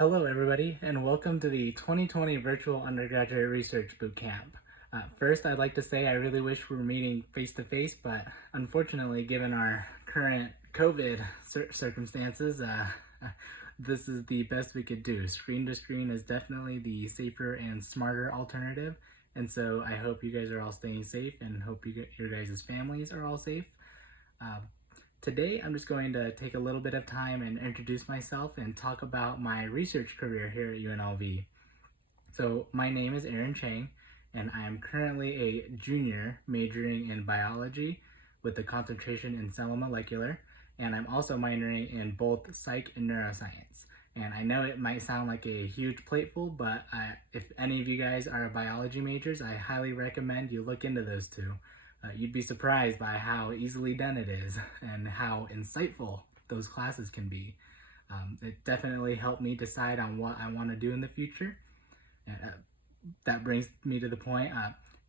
Hello, everybody, and welcome to the 2020 Virtual Undergraduate Research Bootcamp. First, I'd like to say I really wish we were meeting face-to-face, but unfortunately, given our current COVID circumstances, this is the best we could do. Screen-to-screen is definitely the safer and smarter alternative, and so I hope you guys are all staying safe and hope your guys' families are all safe. Uh, Today, I'm just going to take a little bit of time and introduce myself and talk about my research career here at UNLV. So, my name is Cheng, and I am currently a junior majoring in biology with a concentration in cell molecular, and I'm also minoring in both psych and neuroscience. And I know it might sound like a huge plateful, but if any of you guys are biology majors, I highly recommend you look into those two. You'd be surprised by how easily done it is and how insightful those classes can be. It definitely helped me decide on what I want to do in the future. That brings me to the point,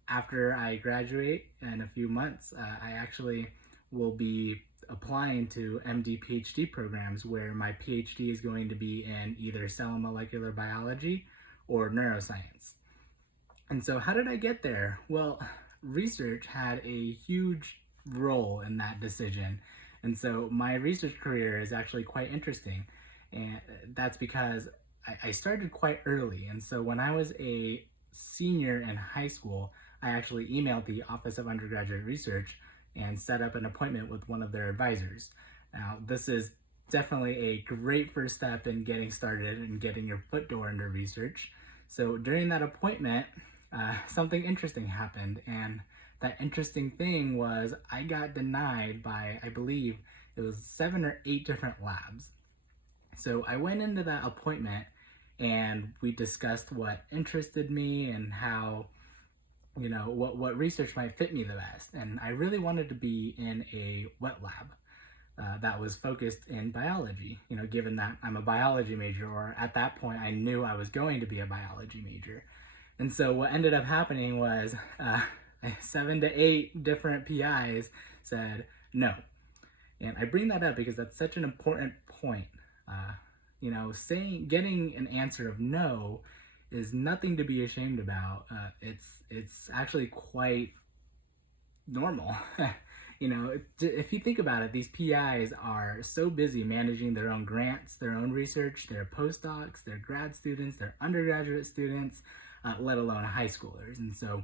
after I graduate in a few months, I actually will be applying to MD PhD programs where my PhD is going to be in either cell and molecular biology or neuroscience. And so, how did I get there? Well, research had a huge role in that decision. And so, my research career is actually quite interesting. And that's because I started quite early. And so, when I was a senior in high school, I actually emailed the Office of Undergraduate Research and set up an appointment with one of their advisors. Now, this is definitely a great first step in getting started and getting your foot door into research. So, during that appointment, something interesting happened, and that interesting thing was I got denied by, I believe it was 7 or 8 different labs. So I went into that appointment and we discussed what interested me and how, what research might fit me the best. And I really wanted to be in a wet lab. That was focused in biology, given that I'm a biology major, or at that point I knew I was going to be a biology major. And so what ended up happening was 7 to 8 different PIs said no. And I bring that up because that's such an important point. Getting an answer of no is nothing to be ashamed about. It's actually quite normal. If you think about it, these PIs are so busy managing their own grants, their own research, their postdocs, their grad students, their undergraduate students, let alone high schoolers. And so,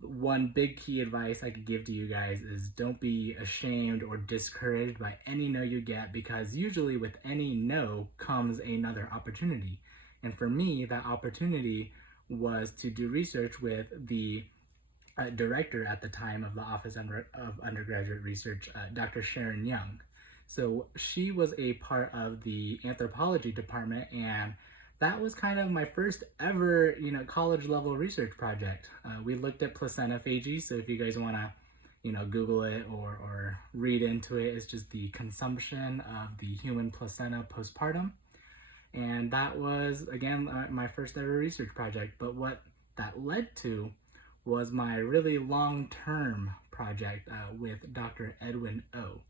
one big key advice I could give to you guys is don't be ashamed or discouraged by any no you get, because usually with any no comes another opportunity. And for me, that opportunity was to do research with the director at the time of the Office of Undergraduate Research, Dr. Sharon Young. So she was a part of the anthropology department, and that was kind of my first ever, college level research project. We looked at placentophagy, so if you guys want to, Google it or read into it, it's just the consumption of the human placenta postpartum. And that was, again, my first ever research project. But what that led to was my really long-term project with Dr. Edwin O.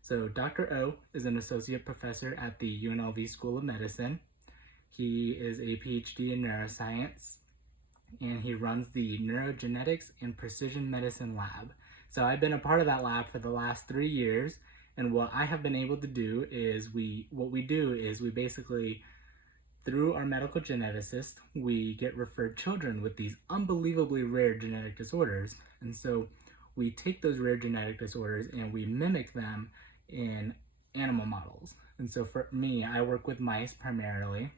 So Dr. O is an associate professor at the UNLV School of Medicine. He is a PhD in neuroscience, and he runs the Neurogenetics and Precision Medicine Lab. So I've been a part of that lab for the last 3 years, and what I have been able to do is we basically, through our medical geneticist, we get referred children with these unbelievably rare genetic disorders. And so we take those rare genetic disorders and we mimic them in animal models. And so for me, I work with mice primarily.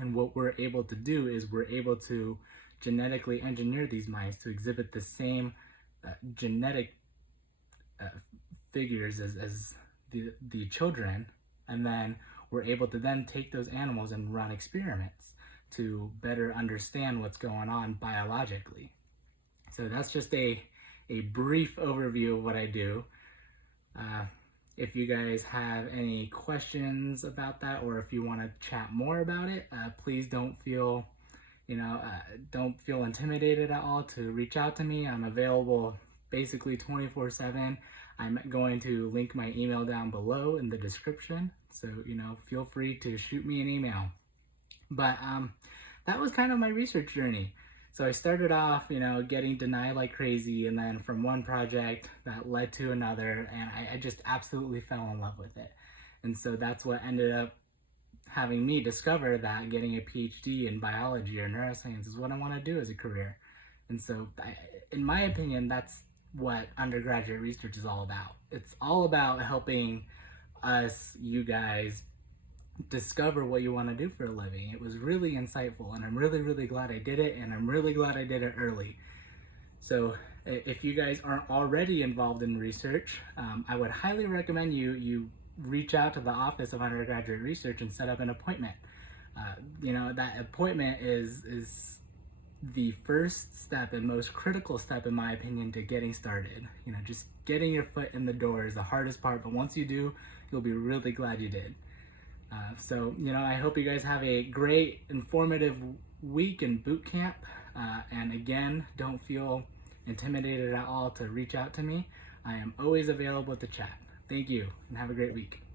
And what we're able to do is we're able to genetically engineer these mice to exhibit the same genetic figures as the children, and then we're able to then take those animals and run experiments to better understand what's going on biologically. So that's just a brief overview of what I do. If you guys have any questions about that, or if you want to chat more about it, please don't feel intimidated at all to reach out to me. I'm available basically 24/7. I'm going to link my email down below in the description. So, feel free to shoot me an email. But that was kind of my research journey. So I started off, getting denied like crazy, and then from one project that led to another, and I just absolutely fell in love with it. And so that's what ended up having me discover that getting a PhD in biology or neuroscience is what I want to do as a career. And so, in my opinion, that's what undergraduate research is all about. It's all about helping us, you guys, discover what you want to do for a living. It was really insightful, and I'm really, really glad I did it, and I'm really glad I did it early. So if you guys aren't already involved in research, I would highly recommend you reach out to the Office of Undergraduate Research and set up an appointment. That appointment is the first step and most critical step, in my opinion, to getting started. Just getting your foot in the door is the hardest part, but once you do, you'll be really glad you did. So, I hope you guys have a great, informative week in boot camp. And again, don't feel intimidated at all to reach out to me. I am always available to chat. Thank you, and have a great week.